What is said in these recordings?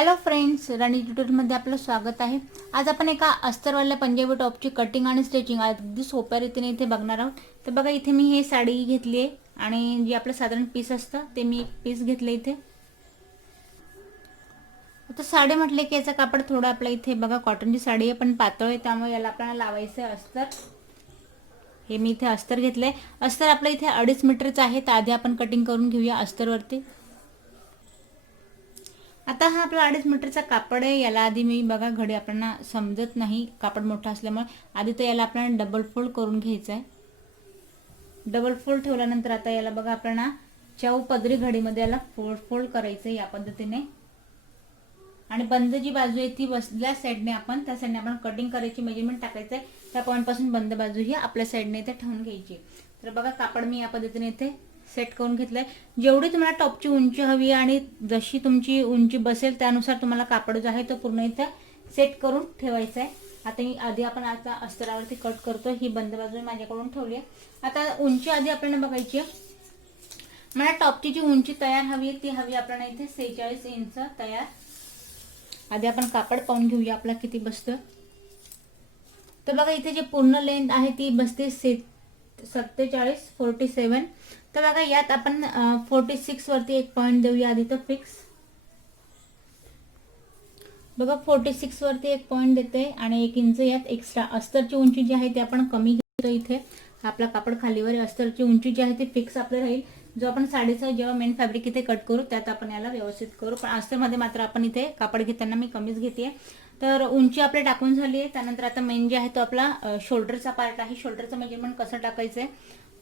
Hello friends, राणी ट्युटोरियलमध्ये आपलं स्वागत आहे। आज आपण एका अस्तरवाल्या पंजाबी टॉपची कटिंग आणि स्टिचिंग अगदी सोप्या रीतीने इथे बघणार आहोत। तर बघा, इथे मी हे साडी घेतली आहे आणि जे आपलं साधारण पीस असतं ते मी एक पीस घेतलं इथे। आता साडी म्हटले की याचा कापड थोडा आपला इथे बघा कॉटनची साडी आहे पण पातळ आहे, त्यामुळे याला आपल्याला लावायचं आहे अस्तर। हे मी इथे अस्तर घेतलंय। अस्तर आपलं इथे 2.5 मीटरचं आहे, तर आधी आपण कटिंग करून घेऊया अस्तरवरती। आता हा आपला 2.5 मीटरचा कापड आहे, याला आधी मी बघा घडी आपल्याला समजत नाही कापड मोठा असल्यामुळे, आधी तर याला आपल्याला डबल फोल्ड करून घ्यायचं आहे। डबल फोल्ड ठेवल्यानंतर आता याला बघा आपल्याला चौपदरी घडीमध्ये याला फोल्ड करायचं आहे या पद्धतीने। आणि बंद जी बाजू आहे ती बसल्या साईडने आपण त्या साईडने आपण कटिंग करायची, मेजरमेंट टाकायचं आहे त्या पॉईंट पासून बंद बाजू ही आपल्या साईडने इथे ठेवून घ्यायची। तर बघा कापड मी या पद्धतीने इथे सेट करून घेतलंय। जेवढी तुम्हाला टॉपची उंची हवी आणि जशी तुमची उंची बसेल त्यानुसार तुम्हाला कापड जो आहे तो पूर्ण इथे सेट करून ठेवायचा आहे। आता आता अस्तरावरती कट करतो। ही बंद बाजू माझ्याकडून ठेवली आहे। आता उंची आधी आपल्याला बघायची आहे। मला टॉपची जी उंची तयार हवी आहे ती हवी आपल्याला इथे 46 इंच तयार। आधी आपण कापड पाहून घेऊया आपला किती बसतं। तर बघा इथे जे पूर्ण लेंथ आहे ती बसते 47 तर बघा यात आपण 46 वरती एक पॉइंट देऊया आधी तर फिक्स। बघा 46 वरती एक पॉइंट देते आणि 1 इंच यात एक्स्ट्रा। अस्तरची उंची जी आहे ती आपण कमी घेतो इथे। आपला कापड खालीवर आहे, अस्तरची उंची जी आहे ती फिक्स आपली राहील। जो आपण साडीचा जेव्हा मेन फॅब्रिक इथे कट करू त्यात आपण याला व्यवस्थित करू, पण अस्तरमध्ये मात्र आपण इथे कापड घेताना मी कमीच घेते। तर उंची आपली टाकून झाली आहे। त्यानंतर आता मेन जे आहे तो आपला शोल्डरचा पार्ट आहे। शोल्डरचं मेजरमेंट कसं टाकायचं आहे,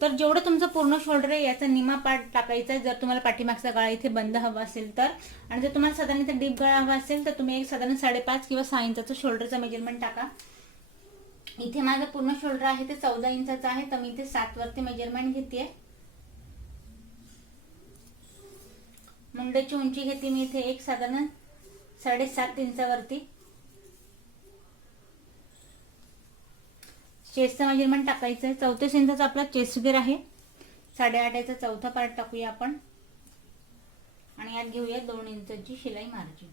तर जेवढं तुमचं पूर्ण शोल्डर आहे याचा निमा पार्ट टाकायचा आहे। जर तुम्हाला पाठीमागचा गळा इथे बंद हवा असेल तर, आणि जर तुम्हाला साधारण इथे डीप गळा हवा असेल तर तुम्ही एक साधारण 5.5 किंवा 6 इंचाचं शोल्डरचं मेजरमेंट टाका। इथे माझं पूर्ण शोल्डर आहे ते 14 इंचाचं आहे, तर मी इथे 7 वरती मेजरमेंट घेते। मुंड्याची उंची घेते मी इथे एक साधारण 7.5 इंचावरती। चेस्टचं मेजरमेंट टाकायचं आहे। 34 इंचाचा आपला चेस्ट घेर आहे। 8.5 इंचाचा चौथा पार्ट टाकूया आपण आणि यात घेऊया 2 इंचाची शिलाई मार्जिन।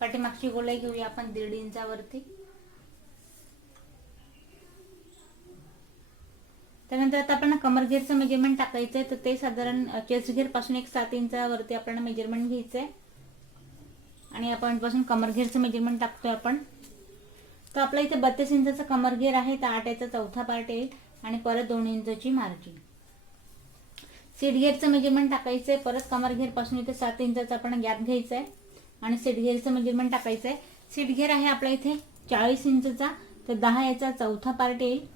पाठीमागची गोलाई घेऊया आपण 1.5 इंचावरती। त्यानंतर आता आपण कमर घेरचं मेजरमेंट टाकायचं आहे, तर ते साधारण चेस्ट घेर पासून एक 7 इंचावरती आपल्याला मेजरमेंट घ्यायचंय आणि या पॉइंट पासून कमर घेरचं मेजरमेंट टाकतोय आपण। तर आपल्या इथे 32 इंचाचा कमर घेर आहे, तर 8 इंचाचा चौथा पार्ट येईल आणि परत 2 इंचाची मार्जिन। सीट घेरचं मेजरमेंट टाकायचंय, परत कमर घेर पासून इथे 7 इंचाचा आपण गॅप घ्यायचा आहे आणि सीट घेरचं मेजरमेंट टाकायचंय। सीट घेर आहे आपल्या इथे 40 इंचाचा, तर 10 याचा चौथा पार्ट येईल।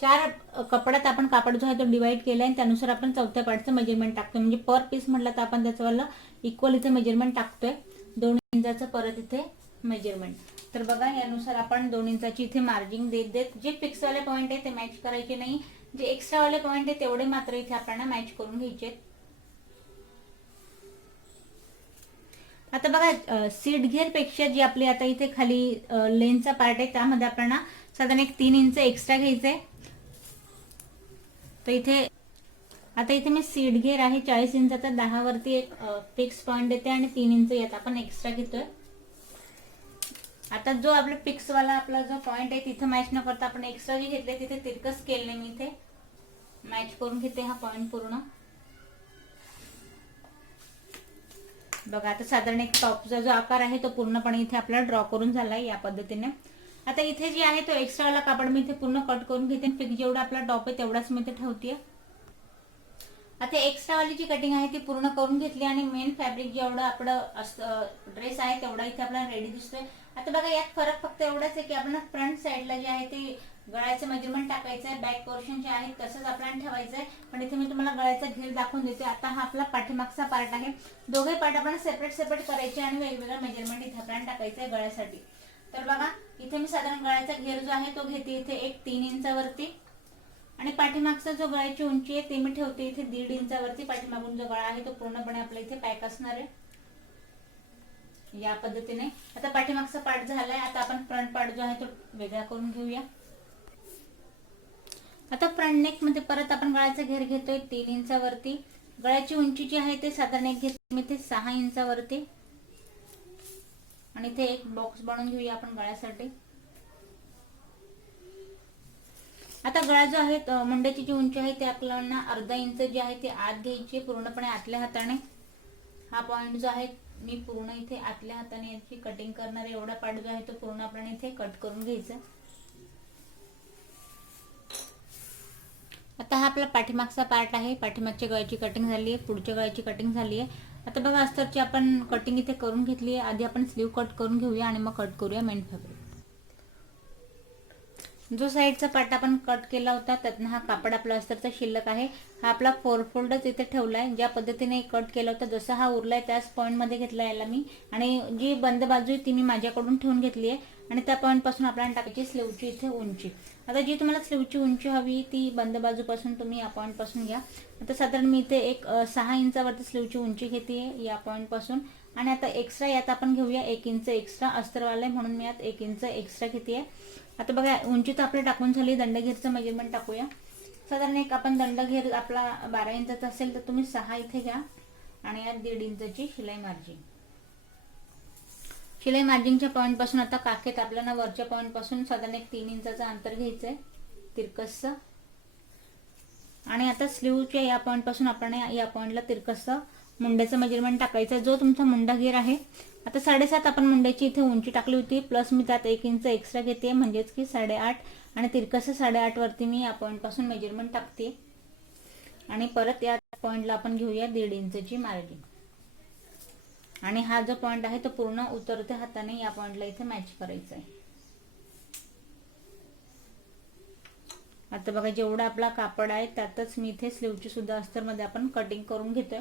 4 कपड्यात आपण कापड जो आहे तो डिवाइड केलाय आणि त्यानुसार आपण चौथ्या पार्टचं मेजरमेंट टाकतोय। म्हणजे पर पीस म्हटलं तर आपण त्याचं इक्वल इथे मेजरमेंट टाकतोय। 2 इंचाचं परत इथे मेजरमेंट। तर बघा यानुसार आपण 2 इंचाची इथे मार्जिन देत देत जे फिक्स वाले पॉइंट आहे ते मॅच करायचे नाही, जे एक्स्ट्रा वाले पॉइंट आहे तेवढे मात्र इथे आपल्याला मॅच करून घ्यायचे। आता बघा सीट घेर पेक्षा जी आपली आता इथे खाली लेनचा पार्ट आहे त्यामध्ये आपल्याला साधारण एक 3 इंच एक्स्ट्रा घ्यायचंय। तर इथे मी सीट घेर आहे 40 इंचाचा, 10 वरती एक फिक्स पॉइंट देते आणि 3 इंच यात आपण एक्स्ट्रा घेतोय। आता जो आपला फिक्स वाला आपला जो पॉइंट आहे तिथे मॅच न करता आपण एक्स्ट्रा जे घेतले तिथे तिरकस स्केलने मी इथे मॅच करून घेते हा पॉइंट पूर्ण। बघा आता साधारण एक टॉपचा जो आकार आहे तो पूर्णपणे इथे आपल्याला ड्रॉ करून झालाय या पद्धतीने। आता इथे जे आहे तो एक्स्ट्रा वाला कापड मी इथे पूर्ण कट करून घेते। फिक्स जेवढा आपला टॉप आहे तेवढाच मी इथे ठेवते। आता एक्स्ट्रा वाली जी कटिंग आहे ती पूर्ण करून घेतली आणि मेन फॅब्रिक जेवढं आपलं ड्रेस आहे तेवढा इथे आपल्याला रेडी दिसतोय। आता बघा यात फरक फक्त एवढाच आहे की आपण फ्रंट साईडला जे आहे ते गळ्याचं मेजरमेंट टाकायचं आहे, बॅक पोर्शन जे आहे तसंच आपल्याला ठेवायचं आहे। पण इथे मी तुम्हाला गळ्याचा घेर दाखवून देते। आता हा आपला पाठीमागचा पार्ट आहे, दोघे पार्ट आपण सेपरेट करायचे आणि वेगवेगळा मेजरमेंट इथे आपल्याला टाकायचं आहे गळ्यासाठी। तर बघा इथे मी साधारण गळ्याचा घेर जो आहे तो घेते इथे एक 3 इंचावरती आणि पाठीमागचा जो गळ्याची उंची आहे ते मी ठेवते इथे 1.5 इंचावरती। पाठीमागून जो गळा आहे तो पूर्णपणे आपल्या इथे पॅक असणार आहे या पद्धतीने। आता पाठीमागचा पार्ट झालाय, आता आपण फ्रंट पार्ट जो आहे तो वेगळा करून घेऊया। आता फ्रंट नेक मध्ये परत आपण गळ्याचा घेर घेतोय 3 इंचावरती गळ्याची उंची जी आहे ते साधारण एक घेतली मी ते 6 इंचावरती आणि इथे एक बॉक्स बनवून घेऊया आपण गळ्यासाठी। आता गळा जो आहे मुंड्याची जी उंची आहे ते आपल्याला अर्धा इंच जी आहे ते आत घ्यायची पूर्णपणे आतल्या हाताने। हा पॉइंट जो आहे मी पूर्ण इथे आतल्या हाताने याची कटिंग करणार आहे। एवढा पार्ट जो आहे तो पूर्ण आपण इथे कट करून घ्यायचा। आता हा आपला पाठीमागचा पार्ट आहे। पाठीमागच्या गळ्याची कटिंग झाली आहे, पुढच्या गळ्याची कटिंग झाली आहे। आता बघा अस्तरची आपण कटिंग इथे करून घेतली आहे। आधी आपण स्लीव कट करून घेऊया आणि मग कट करूया मेन फॅब्रिक। जो साईडचा पार्ट आपण कट केला होता त्यातनं हा कापड आपला अस्तरचा शिल्लक आहे। हा आपला 4 फोल्डच इथे ठेवलाय। ज्या पद्धतीने कट केला होता जसा हा उरलाय त्याच पॉइंट मध्ये घेतला याला मी आणि जी बंद बाजू आहे ती मी माझ्याकडून ठेवून घेतली आहे आणि त्या पॉइंट पासून आपल्याला टाकायची स्लीवची इथे उंची। आता जी तुम्हाला स्लीवची उंची हवी ती बंद बाजूपासून तुम्ही या पॉइंट पासून घ्या। आता साधारण मी इथे एक 6 इंचावरती स्लीवची उंची घेते या पॉइंट पासून आणि आता एक्स्ट्रा यात आपण घेऊया 1 इंच एक्स्ट्रा अस्तरवाला म्हणून मी यात 1 इंच एक्स्ट्रा घेते। आता बघा उंची तर आपली टाकून झाली, दंडघेरचं मेजरमेंट टाकूया। साधारण एक आपण दंडघेर आपला 12 इंचाचा असेल तर तुम्ही 6 इथे घ्या आणि यात 1.5 इंचची शिलाई मार्जिन। शिलाई मार्जिनच्या पॉइंट पासून आता काखेत आपल्याला वरच्या पॉइंट पासून साधारण एक 3 इंचाचा अंतर घ्यायचंय तिरकसचं आणि आता स्लीवच्या या पॉइंट पासून आपण या पॉइंटला तिरकसचं मुंड्याचं मेजरमेंट टाकायचं। जो तुमचा मुंडा घेर आहे आता 7.5 आपण मुंड्याची इथे उंची टाकली होती प्लस मी त्यात 1 इंच एक्स्ट्रा घेते म्हणजेच की 8.5 आणि तिरकस 8.5 वरती मी या पॉइंट पासून मेजरमेंट टाकते आणि परत या पॉइंटला आपण घेऊया 1.5 इंचची मार्जिन आणि हा जो पॉइंट आहे तो पूर्ण उतरत्या हाताने या पॉइंटला इथे मॅच करायचा आहे। आता बघा जेवढा आपला कापड आहे त्यातच मी इथे स्लीवची सुद्धा अस्तर मध्ये आपण कटिंग करून घेतोय।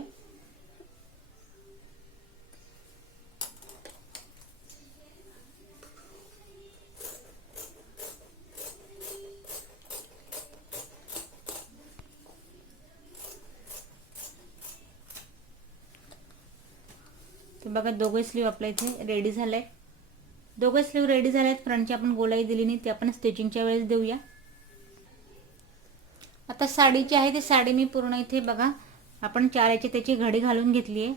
तर बघा दोघे स्लीव आपल्या इथे रेडी झाले। दोघे स्लीव रेडी झालेत। फ्रंटची आपण गोलाई दिली नाही ती आपण स्टिचिंगच्या वेळेस देऊया। आता साडी जी आहे ती साडी मी पूर्ण इथे बघा आपण 4 याची त्याची घडी घालून घेतली आहे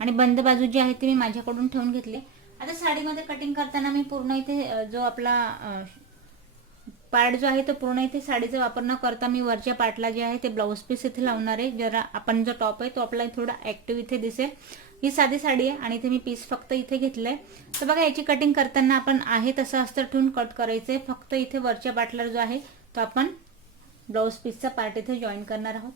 आणि बंद बाजू जी आहे ती मी माझ्याकडून ठेवून घेतली। आता साडीमध्ये कटिंग करताना मी पूर्ण इथे जो आपला पार्ट जो आहे तो पूर्ण इथे साडीचा वापर न करता मी वरच्या पार्टला जे आहे ते ब्लाऊज पीस इथे लावणार आहे। जरा आपण जो टॉप आहे तो आपला थोडा ऍक्टिव्ह इथे दिसेल। ही साधी साडी आहे आणि इथे मी पीस फक्त इथे घेतलंय। तर बघा याची कटिंग करताना आपण आहे तसं अस्तर ठेवून कट करायचंय। फक्त इथे वरच्या पार्टला जो आहे तो आपण ब्लाऊज पीसचा पार्ट इथे जॉईन करणार आहोत।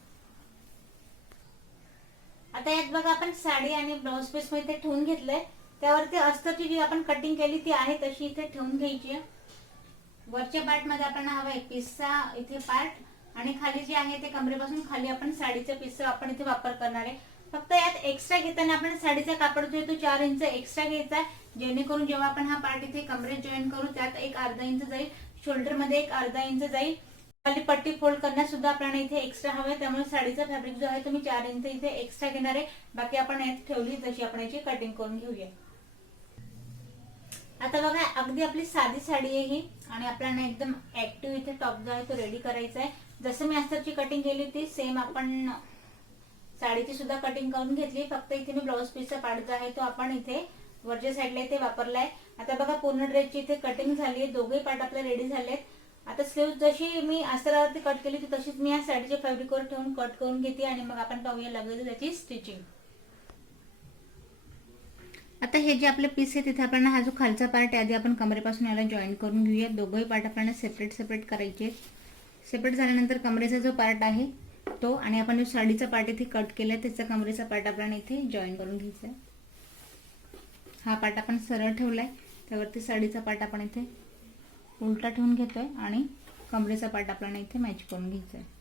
आता यात बघा आपण साडी आणि ब्लाऊज पीस मध्ये इथे ठेवून घेतलंय त्यावरती अस्तरची जी आपण कटिंग केली ती आहे तशी इथे ठेवून घ्यायची आहे। वरच्या पार्ट मध्ये आपण हवा आहे पीसचा इथे पार्ट आणि खाली जे आहे ते कमरेपासून खाली आपण साडीच्या पीसचा आपण इथे वापर करणार आहे। फक्त यात एक्स्ट्रा घेताना आपण साडीचा कापड जो आहे तो 4 इंच एक्स्ट्रा घ्यायचा आहे जेणेकरून जेव्हा आपण हा पार्ट इथे कमरेत जॉईन करू त्यात एक अर्धा इंच जाईल, शोल्डर मध्ये एक अर्धा इंच जाईल, खाली पट्टी फोल्ड करण्यास सुद्धा आपल्याला इथे एक्स्ट्रा हवे। त्यामुळे साडीचा फॅब्रिक जो आहे तो मी 4 इंच इथे एक्स्ट्रा घेणार आहे। बाकी आपण यात ठेवली तशी आपण याची कटिंग करून घेऊया। आता बघा अगदी आपली साधी साडी आहे ही आणि आपल्याला एकदम ऍक्टिव्ह इथे टॉप जो आहे तो रेडी करायचा आहे। जसं मी अस्तरची कटिंग केली होती सेम आपण साडीची सुद्धा कटिंग करून घेतली। फक्त इथे मी ब्लाऊज पीसचा पार्ट जो आहे तो आपण इथे वरच्या साईडला इथे वापरलाय। आता बघा पूर्ण ड्रेसची इथे कटिंग झाली आहे, दोघे पार्ट आपले रेडी झालेत। आता स्लीव जशी मी अस्तरावरती कट केली होती तशीच मी या साडीच्या फॅब्रिकवर ठेवून कट करून घेते आणि मग आपण पाहूया लगेच त्याची स्टिचिंग। आता हे जे आपले पीस आहे तिथे आपल्याला हा जो खालचा पार्ट आहे आधी आपण कमरेपासून याला जॉईन करून घेऊया। दोघंही पार्ट आपल्याला सेपरेट सेपरेट करायचे। सेपरेट झाल्यानंतर कमरेचा जो पार्ट आहे तो आणि आपण जो साडीचा पार्ट इथे कट केलाय त्याचा कमरेचा पार्ट आपल्याला इथे जॉईन करून घ्यायचा आहे। हा पार्ट आपण सरळ ठेवलाय त्यावरती साडीचा पार्ट आपण इथे उलटा ठेवून घेतोय आणि कमरेचा पार्ट आपल्याला इथे मॅच करून घ्यायचा आहे।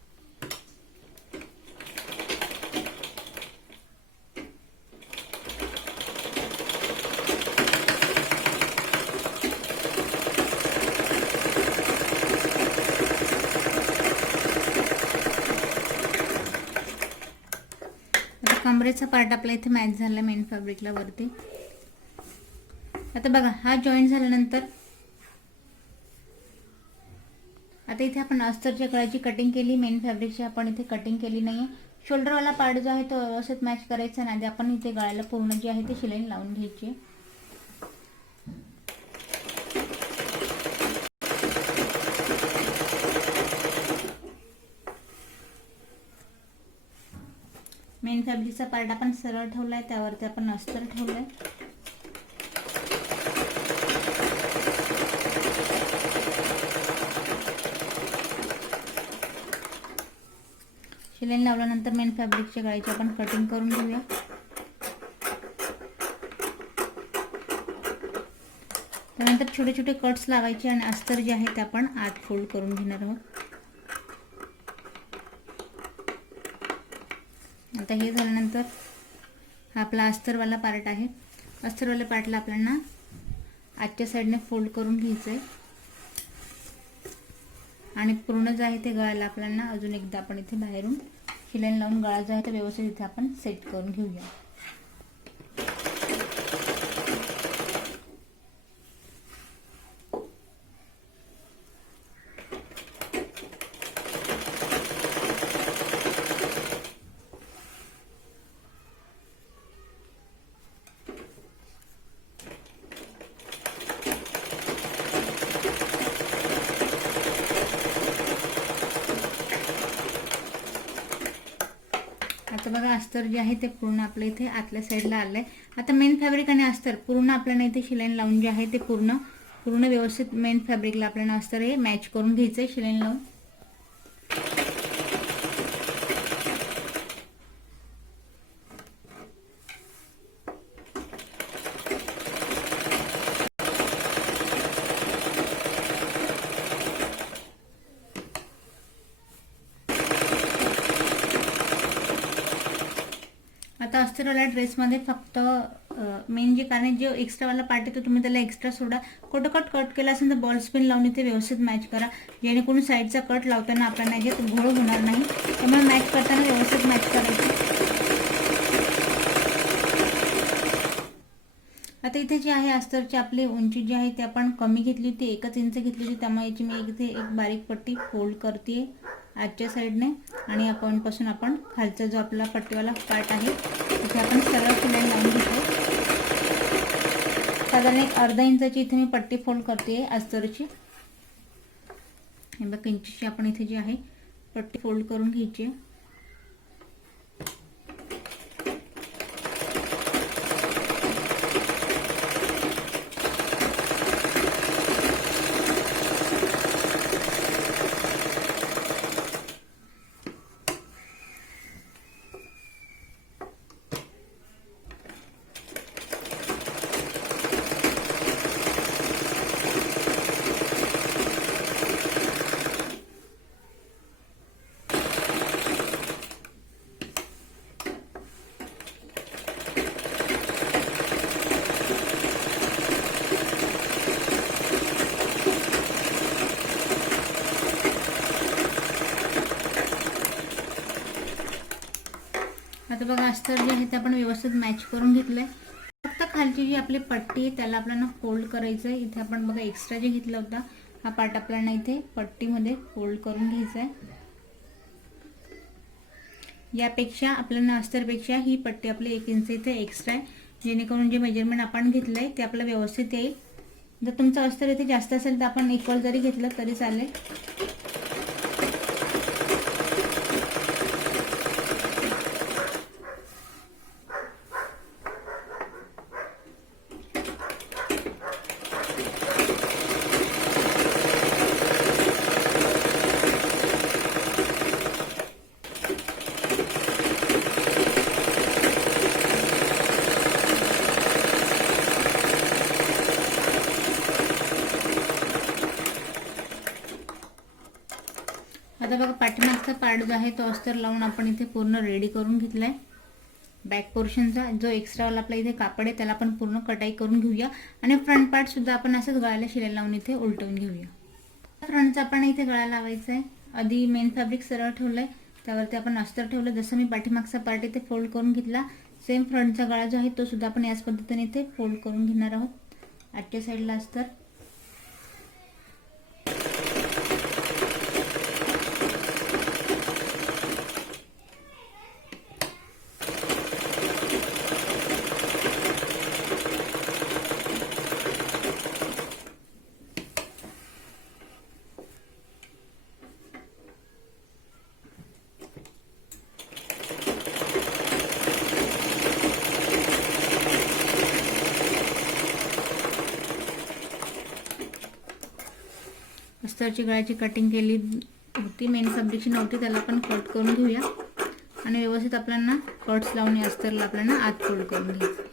कमरेचा पार्ट आपला इथे मॅच झाला मेन फॅब्रिकला वरती। आता बघा हा जॉईन झाल्यानंतर आता इथे आपण अस्तरच्या गळ्याची कटिंग केली, मेन फॅब्रिकची आपण इथे कटिंग केली नाहीये। शोल्डरवाला पार्ट जो आहे तो व्यवस्थित मॅच करायचा आणि आधी आपण इथे गळ्याला पूर्ण जी आहे ती शिलाई लावून घ्यायची. मेन फॅब्रिकचा पार्ट आपण सरळ ठेवलाय, त्यावरती आपण अस्तर ठेवलंय. शिलाई लावल्यानंतर मेन फॅब्रिकच्या गळ्याची आपण कटिंग करून घेऊया. त्यानंतर छोटे छोटे कट्स लावायचे आणि अस्तर जे आहे ते आपण आत फोल्ड करून घेणार आहोत. आता हे झाल्यानंतर हा आपला अस्तरवाला पार्ट आहे. अस्तरवाल्या पार्टला आपल्याला आजच्या साईडने फोल्ड करून घ्यायचं आहे आणि पूर्ण जे आहे ते गळ्याला आपल्याला अजून एकदा आपण इथे बाहेरून शिलाई लावून गळा जो आहे तो व्यवस्थित इथे आपण सेट करून घेऊया. आता बघा अस्तर जे आहे ते पूर्ण आपल्या इथे आतल्या साईडला आलंय. आता मेन फॅब्रिक आणि अस्तर पूर्ण आपल्याला इथे शिलाई लावून जे आहे ते पूर्ण व्यवस्थित मेन फॅब्रिकला आपल्याला अस्तर हे मॅच करून घ्यायचंय शिलाई लावून. आता अस्तरवाला ड्रेसमध्ये फक्त मेन जे कारण जो एक्स्ट्रावाला पार्ट आहे तो तुम्ही त्याला एक्स्ट्रा सोडा. कट केला असेल तर बॉल स्पिन लावून इथे व्यवस्थित मॅच करा, जेणेकरून साईडचा कट लावताना आपल्याला याच्यात घोळ होणार नाही. त्यामुळे मॅच करताना व्यवस्थित मॅच करायचं. आता इथे जे आहे अस्तरची आपली उंची जी आहे ती आपण कमी घेतली होती, 1 इंच घेतली होती. त्यामुळे याची मी इथे एक बारीक पट्टी फोल्ड करते आजच्या साईडने आणि या पॉईंटपासून आपण खालचा जो आपला पट्टीवाला पार्ट आहे तिथे आपण सरळ शिलाई लावून घेतो. साधारण एक अर्धा इंचाची इथे मी पट्टी फोल्ड करते अस्तरची. हे बघा इंचची आपण इथे जी आहे पट्टी फोल्ड करून घ्यायची. आता बघा अस्तर जे आहे ते आपण व्यवस्थित मॅच करून घेतलंय. फक्त खालची जी आपली पट्टी आहे त्याला आपल्याला फोल्ड करायचं आहे. इथे आपण बघा एक्स्ट्रा जे घेतला होता हा पार्ट आपल्याला इथे पट्टीमध्ये फोल्ड करून घ्यायचा आहे. यापेक्षा आपल्याला अस्तरपेक्षा ही पट्टी आपली 1 इंच इथे एक्स्ट्रा आहे, जेणेकरून जे मेजरमेंट आपण घेतलंय ते आपलं व्यवस्थित येईल. जर तुमचं अस्तर इथे जास्त असेल तर आपण इक्वल जरी घेतलं तरी चालेल. आता बघा पाठीमागचा पार्ट जो आहे तो अस्तर लावून आपण इथे पूर्ण रेडी करून घेतलाय. बॅक पोर्शनचा जो एक्स्ट्रावाला आपला इथे कापड आहे त्याला आपण पूर्ण कटाई करून घेऊया आणि फ्रंट पार्ट सुद्धा आपण असंच गळ्याला शिलाई लावून इथे उलटवून घेऊया. फ्रंटचा आपण इथे गळा लावायचा आहे. आधी मेन फॅब्रिक सरळ ठेवलंय, त्यावरती आपण अस्तर ठेवलं. जसं मी पाठीमागचा पार्ट इथे फोल्ड करून घेतला, सेम फ्रंटचा गळा जो आहे तो सुद्धा आपण याच पद्धतीने इथे फोल्ड करून घेणार आहोत. आजच्या साईडला अस्तर अस्तरची गळ्याची कटिंग केली होती, मेन फॅब्रिकची नव्हती, त्याला पण कट करून घेऊया आणि व्यवस्थित आपल्याला कट्स लावून अस्तरला आपल्याला आत फोल्ड करून घ्यायचं.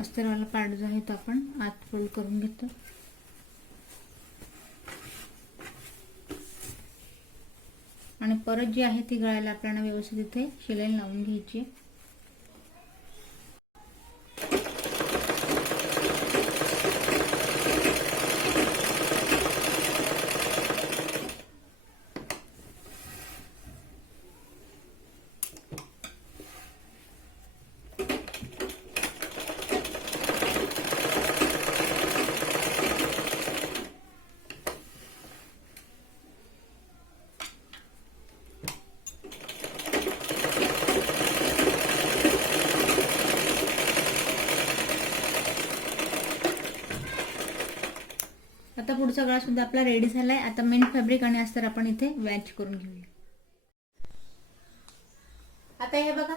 अस्तरवाला पार्ट जो आहे तो आपण आत फोल्ड करून घेतो आणि परत जी आहे ती गळ्याला आपल्याला व्यवस्थित इथे शिलाई लावून घ्यायची. आता पुढचा गळा सुद्धा आपला रेडी झालाय. आता मेन फॅब्रिक आणि अस्तर आपण इथे मॅच करून घेऊया. आता हे बघा,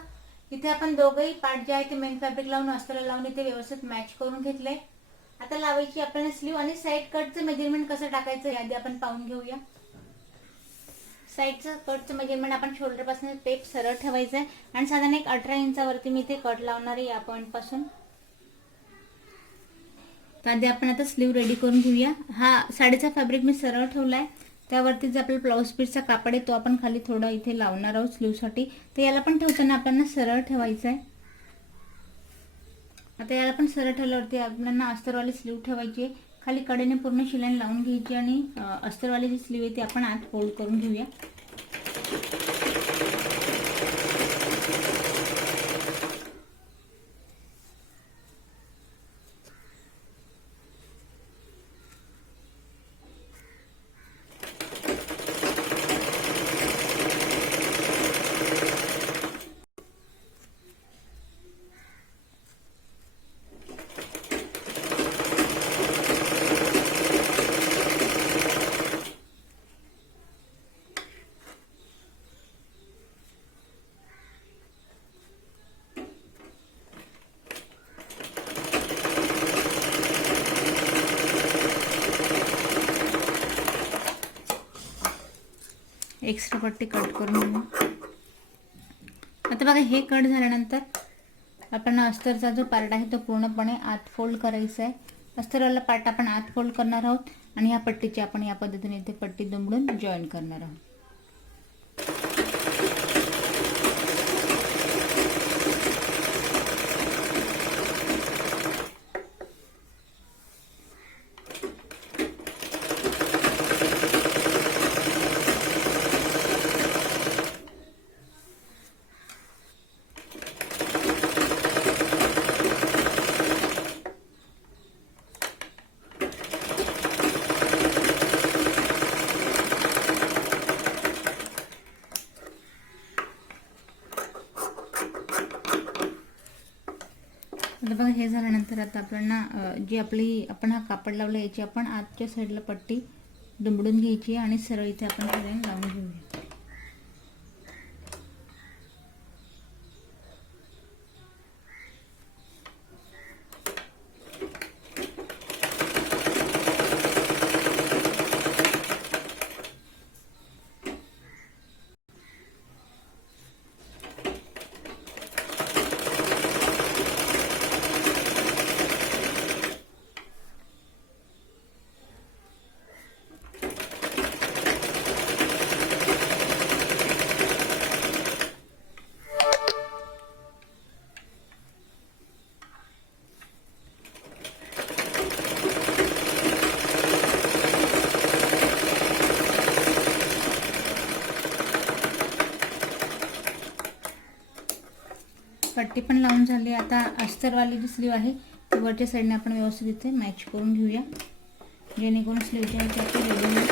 इथे आपण दोघंही पार्ट जे आहे ते मेन फॅब्रिक लावून अस्तर लावून इथे व्यवस्थित मॅच करून घेतलंय. आता लावायची आपल्याला स्लीव आणि साइड कटचं मेजरमेंट कसं टाकायचं यादी आपण पाहून घेऊया. साइडचं कटचं मेजरमेंट आपण शोल्डर पासून टेप सरळ ठेवायचं आहे आणि साधारण एक 18 इंचावरती मी इथे कट लावणार आहे या पॉइंट पासून. आधी आपण आता स्लीव रेडी करून घेऊया. हा साडीचा फॅब्रिक मी सरळ ठेवलाय, त्यावरती जे आपला ब्लाउज पीसचा कापड आहे तो आपण खाली थोडा इथे लावणार आहोत स्लीवसाठी. तर याला पण ठेवताना आपल्याला सरळ ठेवायचं आहे. आता याला पण सरळ ठेवल्यावरती आपल्याला अस्तरवाली स्लीव ठेवायची आहे. खाली कडेने पूर्ण शिलाई लावून घ्यायची आणि अस्तरवाली जी स्लीव आहे ती आपण आत फोल्ड करून घेऊया. एक्स्ट्रा पट्टी कट करून घेऊ. आता बघा, हे कट झाल्यानंतर आपण अस्तरचा जो पार्ट आहे तो पूर्णपणे आत फोल्ड करायचा आहे. अस्तरवाला पार्ट आपण आत फोल्ड करणार आहोत आणि ह्या पट्टीची आपण या पद्धतीने इथे पट्टी दुमडून जॉईन करणार आहोत. आता बघा, हे झाल्यानंतर आता आपल्याला जी आपण हा कापड लावला याची आपण आतच्या साईडला पट्टी दुमडून घ्यायची आणि सरळ इथे आपण डिझाइन लावून घेऊया. पट्टी पण लावून झाली. आता अस्तरवाली जी स्लीव आहे ती वरच्या साईडने आपण व्यवस्थित इथे मॅच करून घेऊया, जेणेकरून स्लीव जी आहे ती आपली रेडी होईल.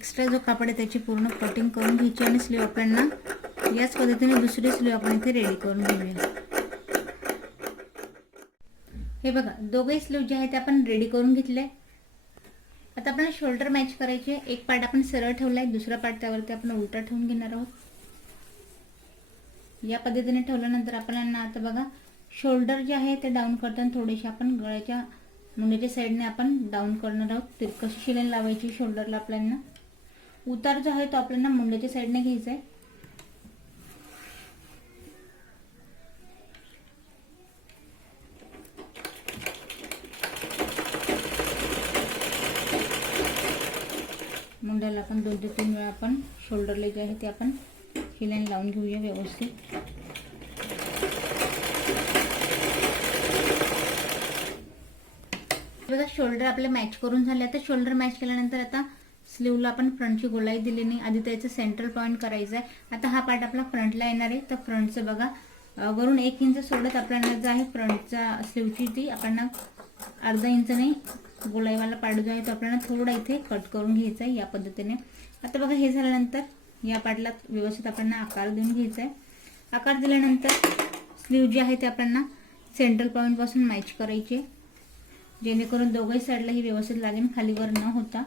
एक्स्ट्रा जो कापड आहे त्याची पूर्ण कटिंग करून घ्यायची आणि स्लीव आपल्याला याच पद्धतीने दुसरी स्लीव आपण इथे रेडी करून घेऊया। हे बघा दोघे स्लीव जे आहे ते आपण रेडी करून घेतले। आता आपण शोल्डर मॅच करायचे। एक पार्ट आपण सरळ ठेवलाय, दुसरा पार्ट त्यावरती आपण उलटा ठेवून घेणार आहोत। या पद्धतीने ठेवल्यानंतर आपल्याला आता बघा शोल्डर जे आहे ते डाऊन करताना थोडेसे आपण गळ्याच्या मुंड्याच्या साईडने आपण डाऊन करणार आहोत। तिरकशी शिलाई लावायची शोल्डरला। आपल्याला उतार जो आहे तो आपल्याला मुंड्याच्या साईडने घ्यायचा आहे। मुंड्याला आपण 2 ते 3 वेळा आपण शोल्डरला जे आहे ते आपण शिलाई लावून घेऊया व्यवस्थित। बघा शोल्डर आपले मॅच करून झाले। आता शोल्डर मॅच केल्यानंतर आता स्लीवला आपण फ्रंटची गोलाई दिली नाही, आधी त्याचं सेंट्रल पॉइंट करायचं आहे। आता हा पार्ट आपला फ्रंटला येणार आहे, तर फ्रंटचं बघा वरून 1 इंच सोडत आपल्याला जो आहे फ्रंटचा स्लीवची ती आपल्याला अर्धा इंच नाही गोलाईवाला पार्ट जो आहे तो आपल्याला थोडा इथे कट करून घ्यायचा आहे या पद्धतीने। आता बघा हे झाल्यानंतर या पार्टला व्यवस्थित आपल्याला आकार देऊन घ्यायचा आहे। आकार दिल्यानंतर स्लीव जी आहे ते आपल्याला सेंट्रल पॉइंट पासून मॅच करायचे, जेणेकरून दोघे साईडला ही व्यवस्थित लागेल, खालीवर न होता।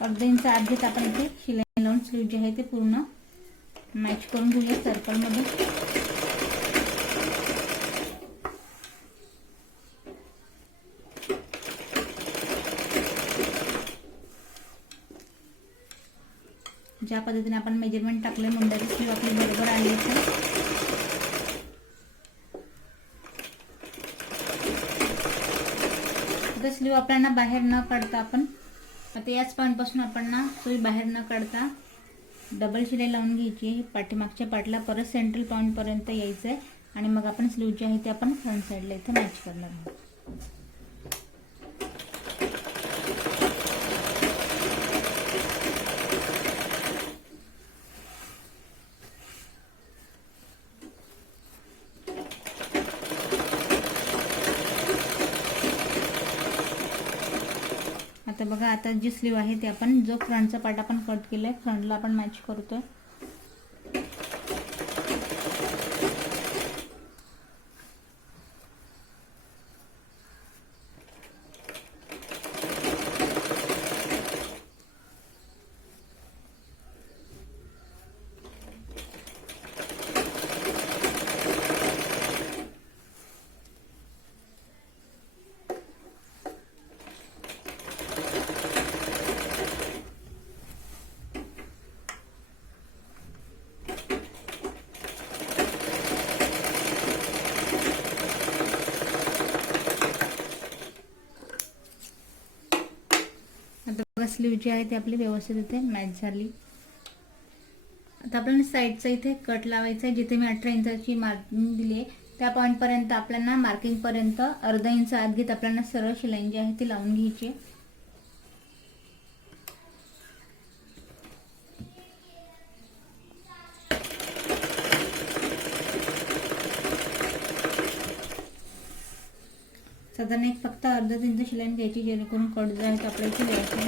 अर्धा इंच आत घेत आपण इथे शिलाई लावून स्लीव जे आहे ते पूर्ण मॅच करून घेऊया सर्कलमध्ये। ज्या पद्धतीने आपण मेजरमेंट टाकले मुंड्याची स्लीव आपली बरोबर आली आहे। आता स्लीव आपल्याला बाहेर न काढता आपण आता याच पॉइंट पासून आपण ना सुई बाहेर न काढता डबल शिलाई लावून घ्यायची। पाठीमागच्या पार्टला परत सेंट्रल पॉइंट पर्यंत यायचं आहे आणि मग आपण स्लीव जी आहे ते आपण फ्रंट साइडला इथे मॅच करणार आहोत। आता बघा आता जी स्लीव आहे ते आपण जो फ्रंटचा पार्ट आपण कट केलाय फ्रंटला आपण मॅच करतोय। स्लीव जी आहे ती आपली व्यवस्थित इथे मॅच झाली। आता आपल्याला साईडचा इथे कट लावायचा आहे। जिथे मी 18 इंचाची मार्किंग दिली आहे त्या पॉइंट पर्यंत आपल्याला मार्किंग पर्यंत अर्धा इंच आत घेत आपल्याला सरळ शिलाई जी आहे ती लावून घ्यायची। साधारण एक फक्त अर्धा इंच शिलाई घ्यायची, जेणेकरून कट जो आहे तो आपल्या इथे व्यवस्थित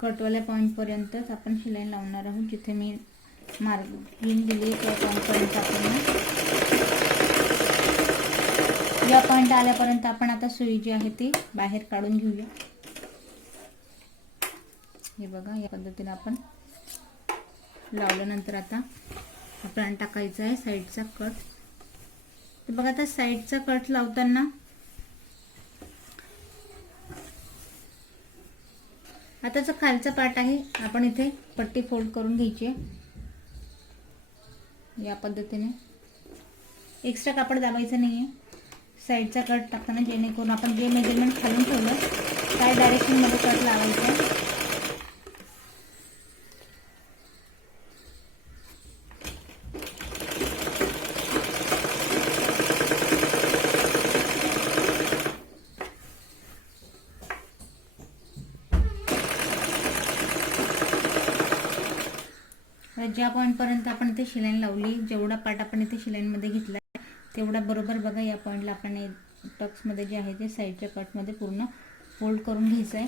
कटवाल्या पॉइंट पर्यंतच आपण शिलाई लावणार आहोत। जिथे मी मार्किंग दिली त्या पॉइंट पर्यंत आपण या पॉइंट आल्यापर्यंत आपण आता सुई जी आहे ती बाहेर काढून घेऊया। हे बघा या पद्धतीने आपण लावल्यानंतर आता आपल्याला टाकायचा आहे साईडचा कट। तर बघा आता साईडचा कट लावताना आता जो खालचा पार्ट आहे आपण इथे पट्टी फोल्ड करून घ्यायची या पद्धतीने। एक्स्ट्रा कापड दाबायचं नाहीये साईडचा कट टाकताना, जेणेकरून आपण जे मेजरमेंट खालून ठेवलं त्या डायरेक्शन मध्ये कट लावायचा आहे। ज्या पॉइंट पर्यंत आपण इथे शिलाई लावली, जेवढा पार्ट आपण इथे शिलाईमध्ये घेतला तेवढा बरोबर बघा या पॉइंटला आपण टक्समध्ये जे आहे ते साईडच्या कटमध्ये पूर्ण फोल्ड करून घ्यायचं आहे.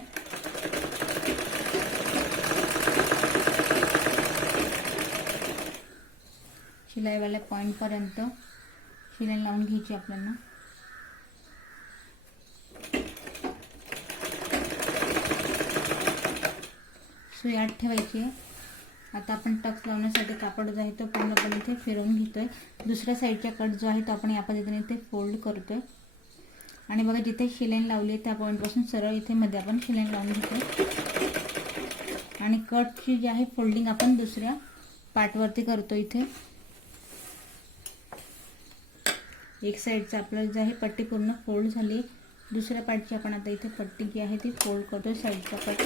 शिलाईवाल्या पॉईंटपर्यंत शिलाई लावून घ्यायची आपल्याला. सुई आत ठेवायची आहे. आता आपण टक्स लावण्यासाठी कापड जो आहे तो पूर्णपणे इथे फिरवून घेतोय. दुसऱ्या साईडचा कट जो आहे तो आपण या पद्धतीने इथे फोल्ड करतोय आणि बघा जिथे शिलाई लावली आहे त्या पॉईंटपासून सरळ इथे मध्ये आपण शिलाई लावून घेतोय आणि कटची जी आहे फोल्डिंग आपण दुसऱ्या पार्टवरती करतो. इथे एक साईडचा आपल्याला जे आहे पट्टी पूर्ण फोल्ड झाली. दुसऱ्या पार्टची आपण आता इथे पट्टी जी आहे ती फोल्ड करतोय साईडचा कट.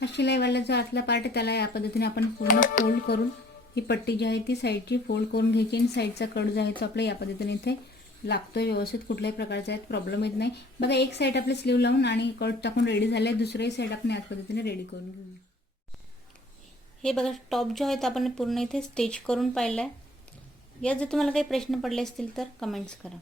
हा शिलाईवाला जो आतला पार्ट आहे त्याला या पद्धतीने आपण पूर्ण फोल्ड करून ही पट्टी जी आहे ती साईडची फोल्ड करून घ्यायची आणि साईडचा कट जो आहे तो आपल्या या पद्धतीने इथे लागतोय व्यवस्थित. कुठल्याही प्रकारचा यात प्रॉब्लेम येत नाही. बघा एक साईड आपले स्लीव लावून आणि कट टाकून रेडी झाले. दुसरी साईड आपण याच पद्धतीने रेडी करून घेऊया. हे बघा टॉप जो आहे तो आपण पूर्ण इथे स्टिच करून पाहिलाय. यात जर तुम्हाला काही प्रश्न पडले असतील तर कमेंट्स करा.